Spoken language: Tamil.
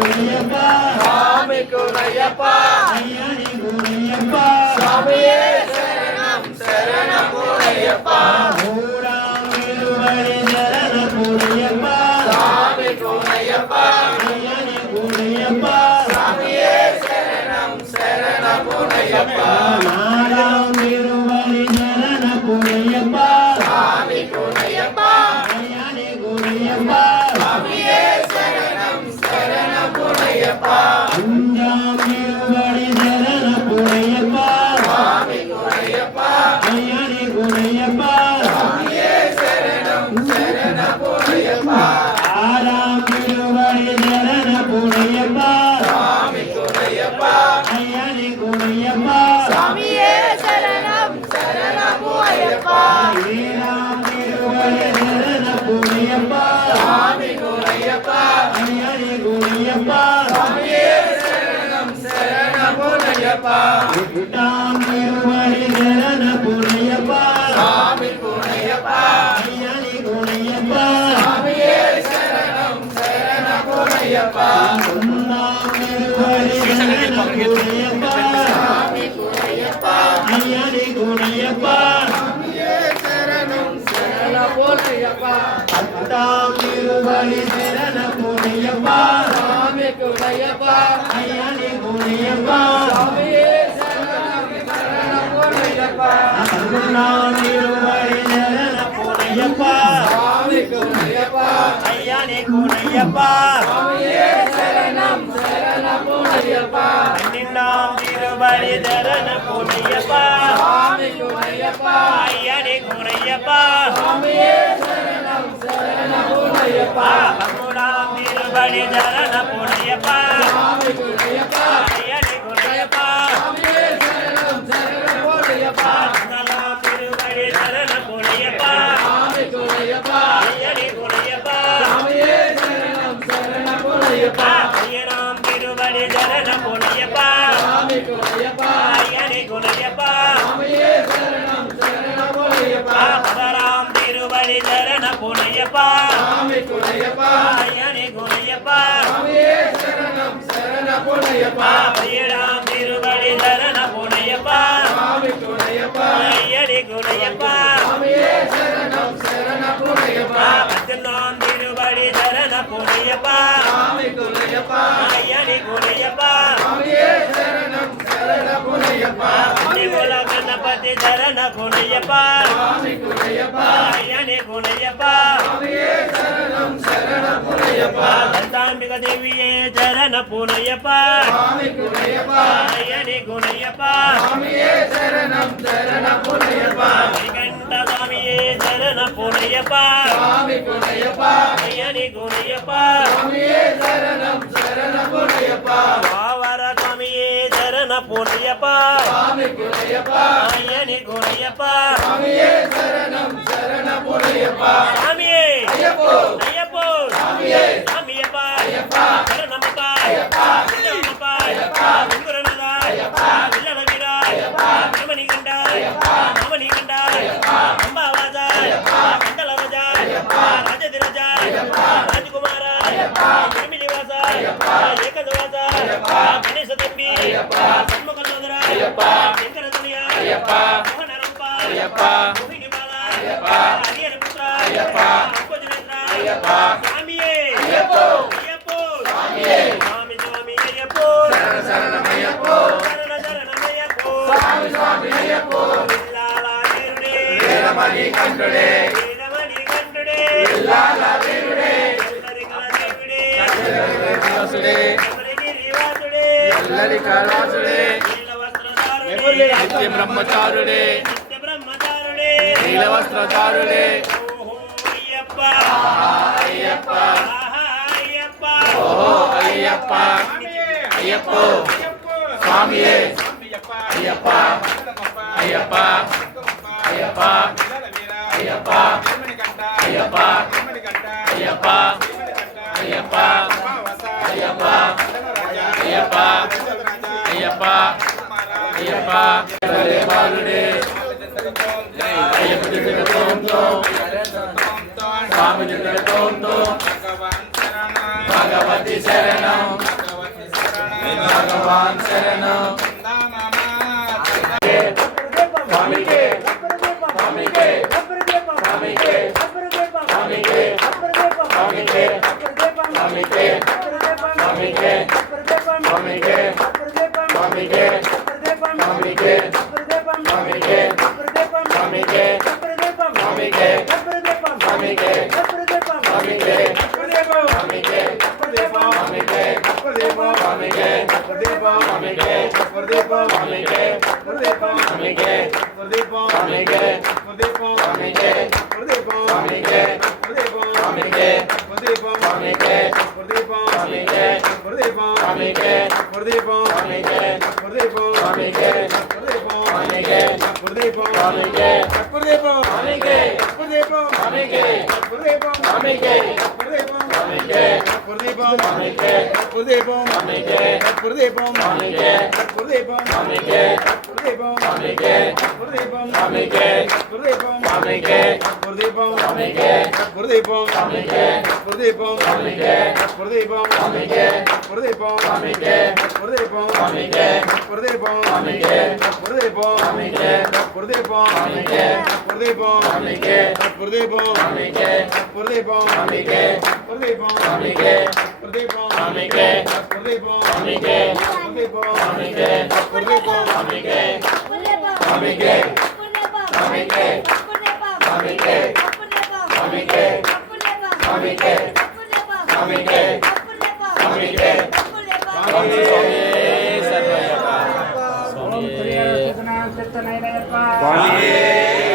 குணையப்பா சாமி குணையப்பா சாமியே சரணம் சரணம் குணையப்பா சாமி குணையப்பா சாமியே சரணம் சரணம் குணையப்பா சாமி குணையப்பா சாமியே சரணம் சரணம் குணையப்பா சாமி குணையப்பா சாமியே சரணம் சரணம் குணையப்பா சாமி குணையப்பா சாமியே சரணம் சரணம் குணையப்பா சாமி குணையப்பா சாமியே சரணம் சரணம் குணையப்பா சாமி குணையப்பா சாமியே சரணம் சரணம் குணையப்பா சாமி குணையப்பா சாமியே சரணம் சரணம் குணையப்பா சாமி குணையப்பா சாமியே சரணம் சரணம் குணையப்பா சாமி குணையப்பா சாமியே சரணம் சரணம் குணையப்பா திருவடி தரண புனையப்பா சாமி குணையப்பா சாமியே சரணம் சரணம் குணையப்பா திருவடி தரண புனையப்பா சாமி குணையப்பா சாமியே சரணம் சரணம் குணையப்பா திருவடி தரண புனையப்பா சாமி குணையப்பா சாமியே சரணம் சரணம் குணையப்பா திருவடி தரண புனையப்பா சாமி குணையப்பா சாமியே சரணம் சரணம் குணையப்பா திருவடி தரண புனையப்பா சாமி குணையப்பா சாமியே சரணம் சரணம் குணையப்பா திருவடி தரண புனையப்பா சாமி குணையப்பா குணையப்பா சாமியே சரணம் சரணம் குணையப்பா திருவடி தரண புனையப்பா சாமி குணையப்பா குணையப்பா சாமியே சரணம் சரணம் குணையப்பா கணபதி தரண குணையப்பா சாமி குணையப்பா குணையப்பா சாமியே சரணம் சரணம் குணையப்பா லலிதாம்பிக தேவியே சரண புனையப்பா சாமி குணையப்பா குணையப்பா சாமியே சரணம் சரணம் குணையப்பா வைகண்ட சாமியே சரண புனையப்பா சாமி குணையப்பா குணையப்பா சாமியே சரணம் சரணம் குணையப்பா பாவர சாமியே சரண புனையப்பா சாமி குணையப்பா குணையப்பா சாமியே சரணம் சரணம் குணையப்பா சாமியே ஐயப்போ ஐயப்போ சாமியே சாமியப்பா ஐயப்பா சரணமப்பா ஐயப்பா சின்னமப்பா ஐயப்பா வெங்குரனதா ஐயப்பா வில்லவகிரா ஐயப்பா ரமணிகண்டா ஐயப்பா ராமணிகண்டா ஐயப்பா அம்பாவாஜா ஐயப்பா மண்டலவஜா ஐயப்பா ராஜதிரஜா ஐயப்பா ராஜகுமாரா ஐயப்பா திருமிலிவாசா ஐயப்பா ஏகதவாசா ஐயப்பா கணேச தம்பி ஐயப்பா சண்முகநாதரா ஐயப்பா வெங்கடதுனியா ஐயப்பா மோகனரப்பா ஐயப்பா மோகினிபாலா ஐயப்பா ஹரியரபுத்ரா ஐயப்பா அற்புதவேந்திரா ஐயப்பா சாமியே ஐயப்போ ஐயப்போ சாமியே சாமி சாமி ஐயப்போ சரண சரணம் ஐயப்போ சரண சரணம் ஐயப்போ சாமி சுவாமி ஐயப்போ இல்லாலா வீருடே வேதமணி கண்டுடே வீரமணி கண்டுடே இல்லாத வீருடே ಎಲ್ಲರಿಗಳ ದೇವಿಡೇ ಶ್ರೀನಿವಾಸುಡೇ ಶಬರಿಗಿರಿವಾಸುಡೇ ಎಲ್ಲರಿ ಕೈಲಾಸುಡೇ ನೀಲವಸ್ತ್ರಧಾರುಡೇ ನಿತ್ಯ ಬ್ರಹ್ಮಚಾರುಡೇ ನಿತ್ಯ ಬ್ರಹ್ಮಚಾರುಡೇ ನೀಲವಸ್ತ್ರಧಾರುಡೇ ಓಹೋ ಅಯ್ಯಪ್ಪ ಅಯ್ಯಪ್ಪ ಆಹಾ ಅಯ್ಯಪ್ಪ ಓಹೋ ಅಯ್ಯಪ್ಪ ಅಯ್ಯಪ್ಪೋ ಸ್ವಾಮಿಯೇ ಅಯ್ಯಪ್ಪ ಅಯ್ಯಪ್ಪ ಅಯ್ಯಪ್ಪ ಅಯ್ಯಪ್ಪ ಅಯ್ಯಪ್ಪ ಅಯ್ಯಪ್ಪ ಅಯ್ಯಪ್ಪ ಅಯ್ಯಪ್ಪ ಅಯ್ಯಪ್ಪ ಅಯ್ಯಪ್ಪ ಅಯ್ಯಪ್ಪ ಬಾರುಡೆ ಅಯ್ಯಪ್ಪ స్వామి తిరుగుతూ భగవతి శరణం భగవాన్ శరణం స్వామికే స్వామికే స్వామికే స్వామికే స్వామికే స్వామికే స్వామికే స్వామికే స్వామికే స్వామికే స్వామికే స్వామికే స్వామికే స్వామికే స్వామికే స్వామి